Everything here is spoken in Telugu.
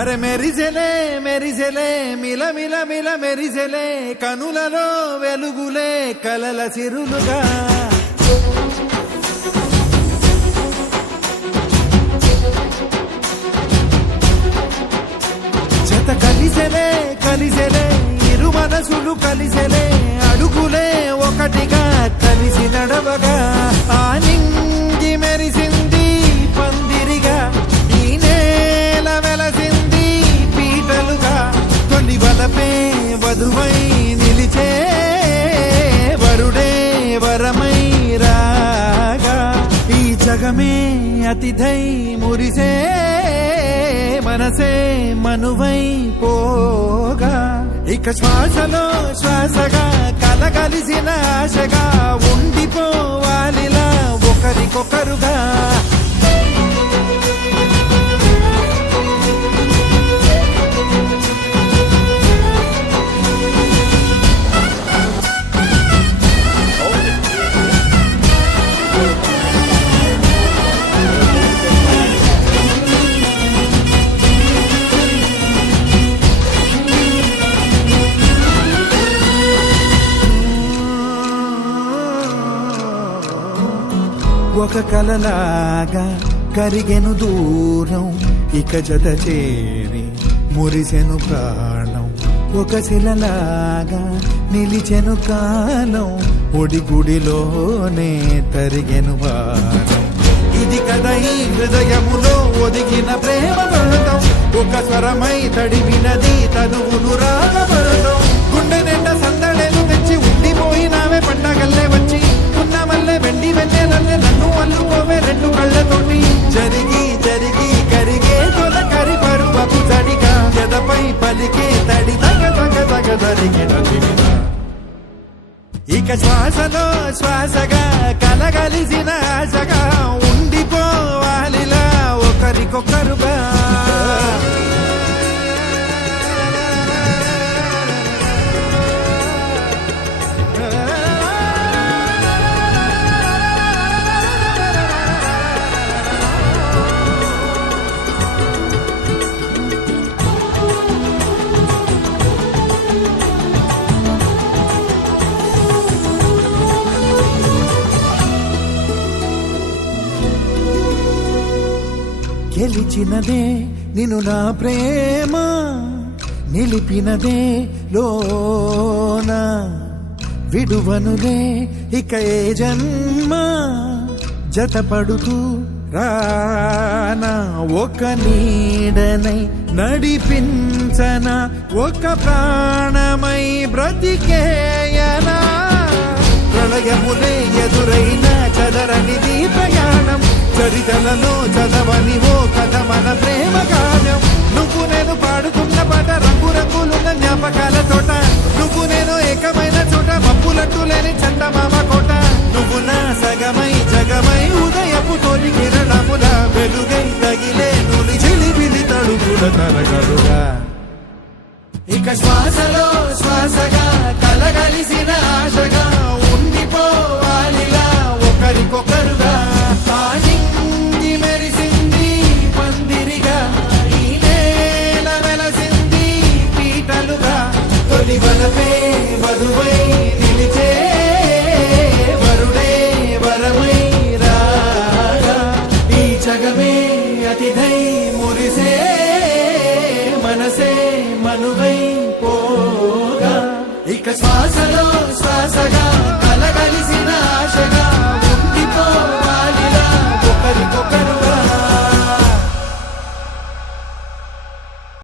అరే మెరిసెలే మెరిసెలే మిల మిల మిల మెరిసెలే కనులలో వెలుగులే కలల చిరులుగా జత కలిసెలే కలిసెలే ఇరు మనసులు కలిసెలే అడుగులే ఒకటిగా కలిసి నడవగా ఆ నింగి మెరిసింది పందిరిగా ఈ నేల వెలసింది పీటలుగా తొలి వలపే వధువై నిలిచే వరుడే వరమై రాగా ఈ జగమే అతిథై మురిసే మనసే మనువై పోగా ఇక శ్వాసలో శ్వాసగా కలగలిసిన ఆశగా ఉండిపోవాలిలా ఒకరికొకరుగా ఒక కలలాగా కరిగెను దూరం ఇక జత చేరి మురిసెను ప్రాణం ఒక శిలలాగా నిలిచెను కాలం ఒడిగుడిలోనే తరిగెను వారం ఇది కదా ఈ హృదయములో ఒదిగిన ప్రేమ పడతాం ఒక స్వరమై తడివినది తనువును రాగపడతాం గుండె నిండా సందడేలు తెచ్చి ఉండిపోయినావే పండగల్లే వచ్చి ఉన్న మల్లె వెండి వెన్నెలల్లే నన్ను అల్లుకోవే రెండు కళ్ళతోటి జరిగి జరిగి కరిగే తొలకరి పరువపు తడిగా ఎదపై పలికే తడి తగ తగ తగ జరిగిన ఇక శ్వాసలో శ్వాసగా కలగలిసిన ఆశగా ఉండిపోవాలిలా ఒకరికొకరుగా గెలిచినదే నిన్ను నా ప్రేమ నిలిపినదే లోన విడువనులే ఇక ఏ జన్మ జతపడుతూ రానా ఒక నీడనై నడిపించన ఒక ప్రాణమై బ్రతికేయనా ప్రళయములే ఎదురైన చదరనిది ప్రయాణం చరితలలో చదవని ఓ కథ మన ప్రేమ కావ్యం నువ్వు నేను పాడుతున్న పాట రంగు రంగులున్న జ్ఞాపకాల తోట నువ్వు నేను ఏకమైన చోట మప్పులట్టు లేని చందమామ కోట నువ్వు నా సగమై జగమై ఉదయపు తోలి కిరణముల వెలుగై తగిలే నులి చిలిబిలి తడుగుల తరగలుగా ఇక శ్వాసలో శ్వాసగా కలగలిసిన ఆశగా ఉండిపోవాలిలా ఒకరికొకరుగా వలపే వధువై నిలిచే వరుడే వరమై రాగా ఈ జగమే అతిథై మురిసే మనసే మనువై పోగా ఇక శ్వాసలో